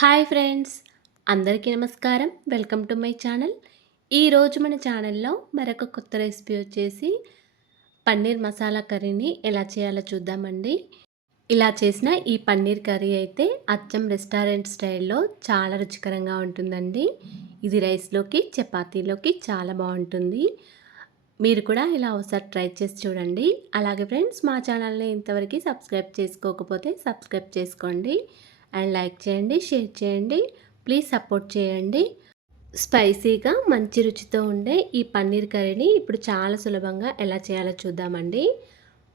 Hi friends, అందరికీ నమస్కారం. Welcome to my channel. ఈరోజు మన ఛానల్లో మరొక కొత్త రెసిపీ వచ్చేసి పన్నీర్ మసాలా కర్రీని ఎలా చేయాలో చూద్దామండి. ఇలా చేసిన ఈ పన్నీర్ కర్రీ అయితే అచ్చం రెస్టారెంట్ స్టైల్లో చాలా రుచికరంగా ఉంటుందండి. ఇది రైస్లోకి చపాతీలోకి చాలా బాగుంటుంది. మీరు కూడా ఇలా ఒకసారి ట్రై చేసి చూడండి. అలాగే ఫ్రెండ్స్, మా ఛానల్ని ఇంతవరకు సబ్స్క్రైబ్ చేసుకోకపోతే సబ్స్క్రైబ్ చేసుకోండి అండ్ లైక్ చేయండి, షేర్ చేయండి. ప్లీజ్ సపోర్ట్ చేయండి. స్పైసీగా మంచి రుచితో ఉండే ఈ పన్నీర్ కర్రీని ఇప్పుడు చాలా సులభంగా ఎలా చేయాలో చూద్దామండి.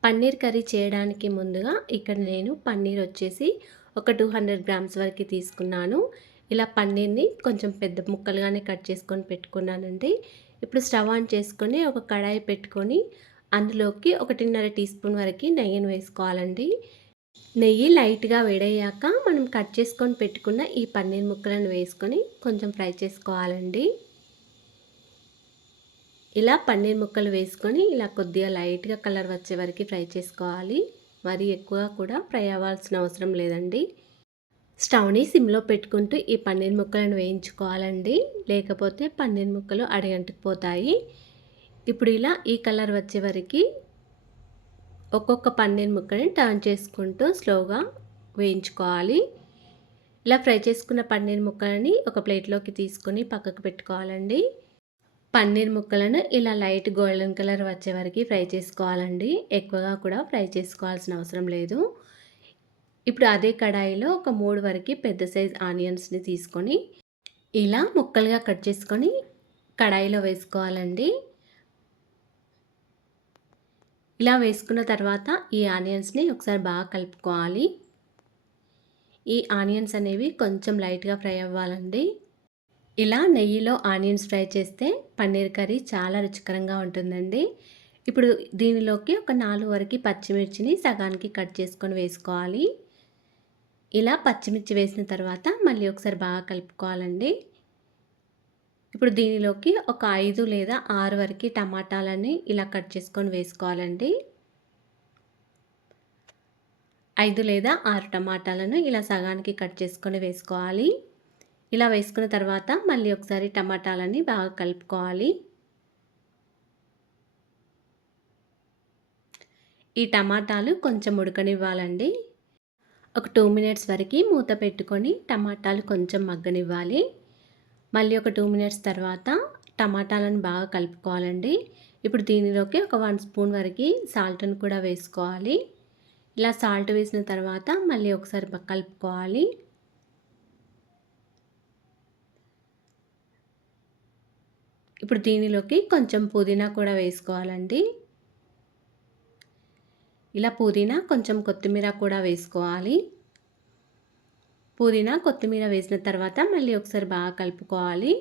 పన్నీర్ కర్రీ చేయడానికి ముందుగా ఇక్కడ నేను పన్నీర్ వచ్చేసి ఒక 200 గ్రామ్స్ వరకు తీసుకున్నాను. ఇలా పన్నీర్ని కొంచెం పెద్ద ముక్కలుగానే కట్ చేసుకొని పెట్టుకున్నానండి. ఇప్పుడు స్టవ్ ఆన్ చేసుకొని ఒక కడాయి పెట్టుకొని అందులోకి 1.5 టీ స్పూన్ వరకు నెయ్యిని వేసుకోవాలండి. నెయ్యి లైట్గా వేడయ్యాక మనం కట్ చేసుకొని పెట్టుకున్న ఈ పన్నీర్ ముక్కలను వేసుకొని కొంచెం ఫ్రై చేసుకోవాలండి. ఇలా పన్నీర్ ముక్కలు వేసుకొని ఇలా కొద్దిగా లైట్గా కలర్ వచ్చే వరకు ఫ్రై చేసుకోవాలి. మరి ఎక్కువ కూడా ఫ్రై అవ్వాల్సిన అవసరం లేదండి. స్టవ్ని సిమ్లో పెట్టుకుంటూ ఈ పన్నీర్ ముక్కలను వేయించుకోవాలండి, లేకపోతే పన్నీర్ ముక్కలు అడుగంటుకుపోతాయి. ఇప్పుడు ఇలా ఈ కలర్ వచ్చే వరకు ఒక్కొక్క పన్నీర్ ముక్కని టర్న్ చేసుకుంటూ స్లోగా వేయించుకోవాలి. ఇలా ఫ్రై చేసుకున్న పన్నీర్ ముక్కలని ఒక ప్లేట్లోకి తీసుకొని పక్కకు పెట్టుకోవాలండి. పన్నీర్ ముక్కలను ఇలా లైట్ గోల్డెన్ కలర్ వచ్చే వరకు ఫ్రై చేసుకోవాలండి. ఎక్కువగా కూడా ఫ్రై చేసుకోవాల్సిన అవసరం లేదు. ఇప్పుడు అదే కడాయిలో ఒక 3 వరకు పెద్ద సైజ్ ఆనియన్స్ని తీసుకొని ఇలా ముక్కలుగా కట్ చేసుకొని కడాయిలో వేసుకోవాలండి. ఇలా వేసుకున్న తర్వాత ఈ ఆనియన్స్ని ఒకసారి బాగా కలుపుకోవాలి. ఈ ఆనియన్స్ అనేవి కొంచెం లైట్గా ఫ్రై అవ్వాలండి. ఇలా నెయ్యిలో ఆనియన్స్ ఫ్రై చేస్తే పన్నీర్ కర్రీ చాలా రుచికరంగా ఉంటుందండి. ఇప్పుడు దీనిలోకి ఒక 4 వరకు పచ్చిమిర్చిని సగానికి కట్ చేసుకొని వేసుకోవాలి. ఇలా పచ్చిమిర్చి వేసిన తర్వాత మళ్ళీ ఒకసారి బాగా కలుపుకోవాలండి. ఇప్పుడు దీనిలోకి ఒక 5 లేదా 6 వరకు టమాటాలని ఇలా కట్ చేసుకొని వేసుకోవాలండి. 5 లేదా 6 టమాటాలను ఇలా సగానికి కట్ చేసుకొని వేసుకోవాలి. ఇలా వేసుకున్న తర్వాత మళ్ళీ ఒకసారి టమాటాలని బాగా కలుపుకోవాలి. ఈ టమాటాలు కొంచెం ఉడకనివ్వాలండి. ఒక 2 మినిట్స్ వరకు మూత పెట్టుకొని టమాటాలు కొంచెం మగ్గనివ్వాలి. మళ్ళీ ఒక 2 మినిట్స్ తర్వాత టమాటాలను బాగా కలుపుకోవాలండి. ఇప్పుడు దీనిలోకి ఒక 1 స్పూన్ వరకు సాల్ట్ని కూడా వేసుకోవాలి. ఇలా సాల్ట్ వేసిన తర్వాత మళ్ళీ ఒకసారి కలుపుకోవాలి. ఇప్పుడు దీనిలోకి కొంచెం పుదీనా కూడా వేసుకోవాలండి. ఇలా పుదీనా కొంచెం కొత్తిమీర కూడా వేసుకోవాలి. పుదీనా కొత్తిమీర వేసిన తర్వాత మళ్ళీ ఒకసారి బాగా కలుపుకోవాలి.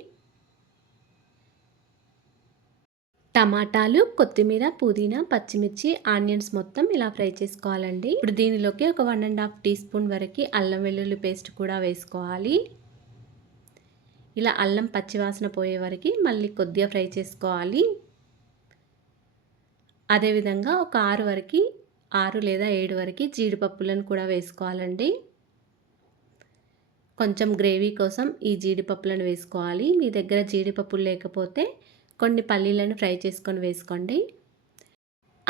టమాటాలు, కొత్తిమీర, పుదీనా, పచ్చిమిర్చి, ఆనియన్స్ మొత్తం ఇలా ఫ్రై చేసుకోవాలండి. ఇప్పుడు దీనిలోకి ఒక 1.5 టీ స్పూన్ వరకు అల్లం వెల్లుల్లి పేస్ట్ కూడా వేసుకోవాలి. ఇలా అల్లం పచ్చివాసన పోయే వరకు మళ్ళీ కొద్దిగా ఫ్రై చేసుకోవాలి. అదేవిధంగా ఒక 6 లేదా 7 వరకు జీడిపప్పులను కూడా వేసుకోవాలండి. కొంచెం గ్రేవీ కోసం ఈ జీడిపప్పులను వేసుకోవాలి. మీ దగ్గర జీడిపప్పులు లేకపోతే కొన్ని పల్లీలను ఫ్రై చేసుకొని వేసుకోండి.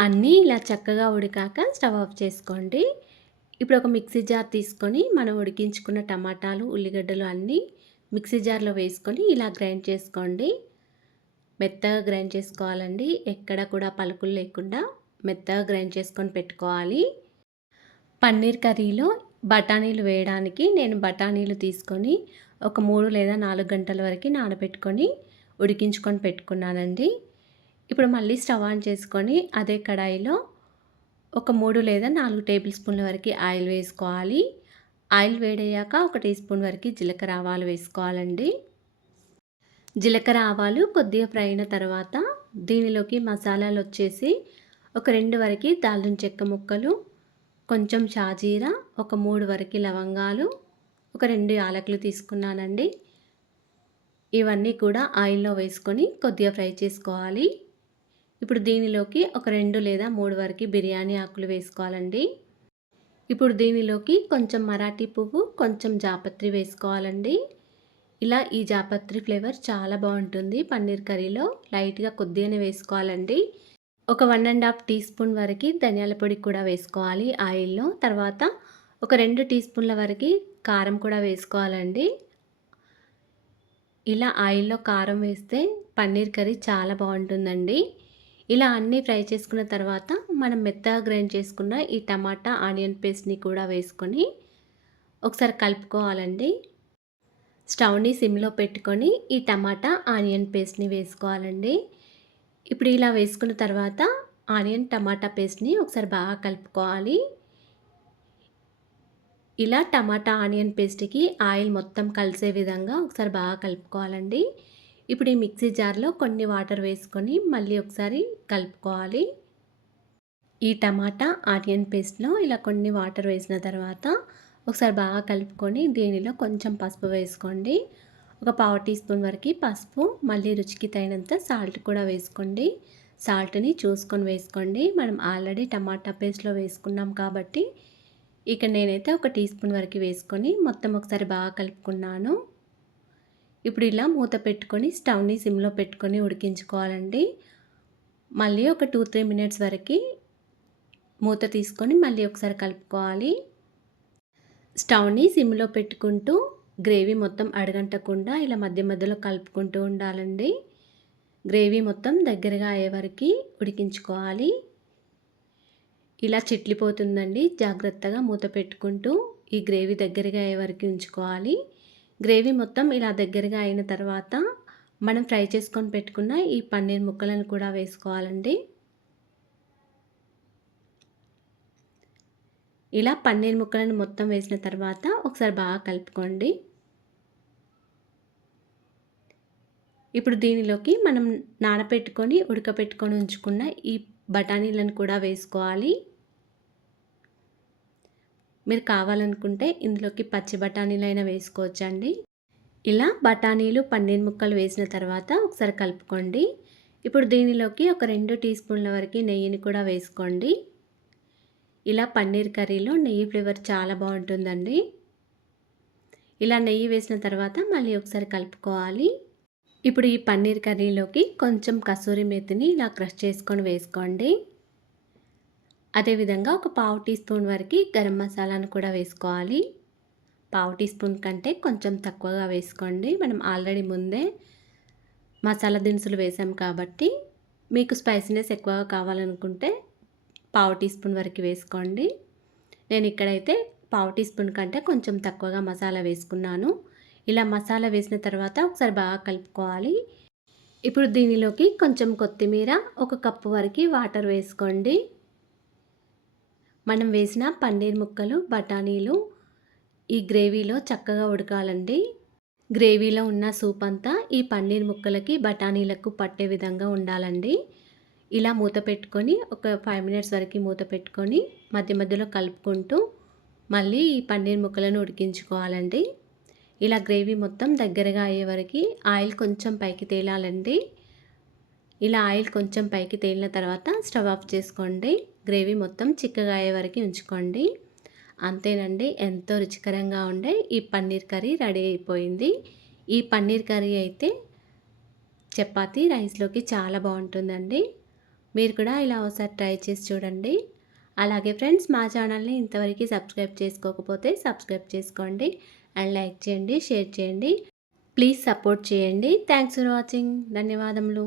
అన్నీ ఇలా చక్కగా ఉడికాక స్టవ్ ఆఫ్ చేసుకోండి. ఇప్పుడు ఒక మిక్సీ జార్ తీసుకొని మనం ఉడికించుకున్న టమాటాలు, ఉల్లిగడ్డలు అన్నీ మిక్సీ జార్లో వేసుకొని ఇలా గ్రైండ్ చేసుకోండి. మెత్తగా గ్రైండ్ చేసుకోవాలండి. ఎక్కడ కూడా పలుకులు లేకుండా మెత్తగా గ్రైండ్ చేసుకొని పెట్టుకోవాలి. పన్నీర్ కర్రీలో బఠానీలు వేయడానికి నేను బఠానీలు తీసుకొని ఒక 3 లేదా 4 గంటల వరకు నానబెట్టుకొని ఉడికించుకొని పెట్టుకున్నానండి. ఇప్పుడు మళ్ళీ స్టవ్ ఆన్ చేసుకొని అదే కడాయిలో ఒక 3 లేదా 4 టేబుల్ స్పూన్ల వరకు ఆయిల్ వేసుకోవాలి. ఆయిల్ వేడయ్యాక ఒక టీ స్పూన్ వరకు జీలకర్ర ఆవాలు వేసుకోవాలండి. జీలకర్ర ఆవాలు కొద్దిగా ఫ్రై అయిన తర్వాత దీనిలోకి మసాలాలు వచ్చేసి ఒక 2 వరకు దాల్చిన చెక్క ముక్కలు, కొంచెం షాజీరా, ఒక 3 వరకు లవంగాలు, ఒక 2 యాలకులు తీసుకున్నానండి. ఇవన్నీ కూడా ఆయిల్లో వేసుకొని కొద్దిగా ఫ్రై చేసుకోవాలి. ఇప్పుడు దీనిలోకి ఒక 2 లేదా 3 వరకు బిర్యానీ ఆకులు వేసుకోవాలండి. ఇప్పుడు దీనిలోకి కొంచెం మరాఠీ పువ్వు, కొంచెం జాపత్రి వేసుకోవాలండి. ఇలా ఈ జాపత్రి ఫ్లేవర్ చాలా బాగుంటుంది పన్నీర్ కర్రీలో. లైట్‌గా కొద్దిగానే వేసుకోవాలండి. ఒక 1½ టీ స్పూన్ వరకు ధనియాల పొడి కూడా వేసుకోవాలి ఆయిల్‌లో. తర్వాత ఒక 2 టీ స్పూన్ల వరకు కారం కూడా వేసుకోవాలండి. ఇలా ఆయిల్‌లో కారం వేస్తే పన్నీర్ కర్రీ చాలా బాగుంటుందండి. ఇలా అన్నీ ఫ్రై చేసుకున్న తర్వాత మనం మెత్తగా గ్రైండ్ చేసుకున్న ఈ టమాటా, ఆనియన్ పేస్ట్‌ని కూడా వేసుకొని ఒకసారి కలుపుకోవాలండి. స్టవ్‌ని సిమ్‌లో పెట్టుకొని ఈ టమాటా, ఆనియన్ పేస్ట్‌ని వేసుకోవాలండి. ఇప్పుడు ఇలా వేసుకున్న తర్వాత ఆనియన్, టమాటా పేస్ట్‌ని ఒకసారి బాగా కలుపుకోవాలి. ఇలా టమాటా, ఆనియన్ పేస్ట్‌కి ఆయిల్ మొత్తం కలిసే విధంగా ఒకసారి బాగా కలుపుకోవాలండి. ఇప్పుడు ఈ మిక్సీ జార్‌లో కొన్ని వాటర్ వేసుకొని మళ్ళీ ఒకసారి కలుపుకోవాలి. ఈ టమాటా, ఆనియన్ పేస్ట్‌లో ఇలా కొన్ని వాటర్ వేసిన తర్వాత ఒకసారి బాగా కలుపుకొని దీనిలో కొంచెం పసుపు వేసుకోండి. ఒక పావు టీ స్పూన్ వరకు పసుపు, మళ్ళీ రుచికి తగినంత సాల్ట్ కూడా వేసుకోండి. సాల్ట్‌ని చూసుకొని వేసుకోండి. మనం ఆల్రెడీ టమాటా పేస్ట్‌లో వేసుకున్నాం కాబట్టి ఇక నేనైతే ఒక టీ స్పూన్ వరకు వేసుకొని మొత్తం ఒకసారి బాగా కలుపుకున్నాను. ఇప్పుడు ఇలా మూత పెట్టుకొని స్టవ్‌ని సిమ్‌లో పెట్టుకొని ఉడికించుకోవాలండి. మళ్ళీ ఒక 2-3 మినిట్స్ వరకు మూత తీసుకొని మళ్ళీ ఒకసారి కలుపుకోవాలి. స్టవ్‌ని సిమ్‌లో పెట్టుకుంటూ గ్రేవీ మొత్తం అడుగంటకుండా ఇలా మధ్య మధ్యలో కలుపుకుంటూ ఉండాలండి. గ్రేవీ మొత్తం దగ్గరగా అయ్యే వరకు ఉడికించుకోవాలి. ఇలా చిట్లిపోతుందండి. జాగ్రత్తగా మూత పెట్టుకుంటూ ఈ గ్రేవీ దగ్గరగా అయ్యే వరకు ఉంచుకోవాలి. గ్రేవీ మొత్తం ఇలా దగ్గరగా అయిన తర్వాత మనం ఫ్రై చేసుకొని పెట్టుకున్న ఈ పన్నీర్ ముక్కలను కూడా వేసుకోవాలండి. ఇలా పన్నీర్ ముక్కలను మొత్తం వేసిన తర్వాత ఒకసారి బాగా కలుపుకోండి. ఇప్పుడు దీనిలోకి మనం నానబెట్టుకొని ఉడకపెట్టుకొని ఉంచుకున్న ఈ బఠానీలను కూడా వేసుకోవాలి. మీరు కావాలనుకుంటే ఇందులోకి పచ్చి బఠానీలైనా వేసుకోవచ్చండి. ఇలా బఠానీలు, పన్నీర్ ముక్కలు వేసిన తర్వాత ఒకసారి కలుపుకోండి. ఇప్పుడు దీనిలోకి ఒక 2 టీ స్పూన్ల వరకు నెయ్యిని కూడా వేసుకోండి. ఇలా పన్నీర్ కర్రీలో నెయ్యి ఫ్లేవర్ చాలా బాగుంటుందండి. ఇలా నెయ్యి వేసిన తర్వాత మళ్ళీ ఒకసారి కలుపుకోవాలి. ఇప్పుడు ఈ పన్నీర్ కర్రీలోకి కొంచెం కసూరి మేతిని ఇలా క్రష్ చేసుకొని వేసుకోండి. అదేవిధంగా ఒక పావు టీ స్పూన్ వరకు గరం మసాలాను కూడా వేసుకోవాలి. పావు టీ స్పూన్ కంటే కొంచెం తక్కువగా వేసుకోండి. మనం ఆల్రెడీ ముందే మసాలా దినుసులు వేసాం కాబట్టి మీకు స్పైసీనెస్ ఎక్కువగా కావాలనుకుంటే పావు టీ స్పూన్ వరకు వేసుకోండి. నేను ఇక్కడైతే పావు టీ స్పూన్ కంటే కొంచెం తక్కువగా మసాలా వేసుకున్నాను. ఇలా మసాలా వేసిన తర్వాత ఒకసారి బాగా కలుపుకోవాలి. ఇప్పుడు దీనిలోకి కొంచెం కొత్తిమీర, ఒక కప్పు వరకు వాటర్ వేసుకోండి. మనం వేసిన పన్నీర్ ముక్కలు, బఠానీలు ఈ గ్రేవీలో చక్కగా ఉడకాలండి. గ్రేవీలో ఉన్న సూప్ అంతా ఈ పన్నీర్ ముక్కలకి, బఠానీలకు పట్టే విధంగా ఉండాలండి. ఇలా మూత పెట్టుకొని ఒక 5 మినిట్స్ వరకు మూత పెట్టుకొని మధ్య మధ్యలో కలుపుకుంటూ మళ్ళీ ఈ పన్నీర్ ముక్కలను ఉడికించుకోవాలండి. ఇలా గ్రేవీ మొత్తం దగ్గరగా అయ్యే వరకు ఆయిల్ కొంచెం పైకి తేలాలండి. ఇలా ఆయిల్ కొంచెం పైకి తేలిన తర్వాత స్టవ్ ఆఫ్ చేసుకోండి. గ్రేవీ మొత్తం చిక్కగా అయ్యే వరకు ఉంచుకోండి. అంతేనండి, ఎంతో రుచికరంగా ఉండే ఈ పన్నీర్ కర్రీ రెడీ అయిపోయింది. ఈ పన్నీర్ కర్రీ అయితే చపాతీ, రైస్లోకి చాలా బాగుంటుందండి. మీరు కూడా ఇలా ఒకసారి ట్రై చేసి చూడండి. అలాగే ఫ్రెండ్స్, మా ఛానల్ని ఇంతవరకు సబ్స్క్రైబ్ చేసుకోకపోతే సబ్స్క్రైబ్ చేసుకోండి అండ్ లైక్ చేయండి, షేర్ చేయండి. ప్లీజ్ సపోర్ట్ చేయండి. Thanks for watching. ధన్యవాదములు.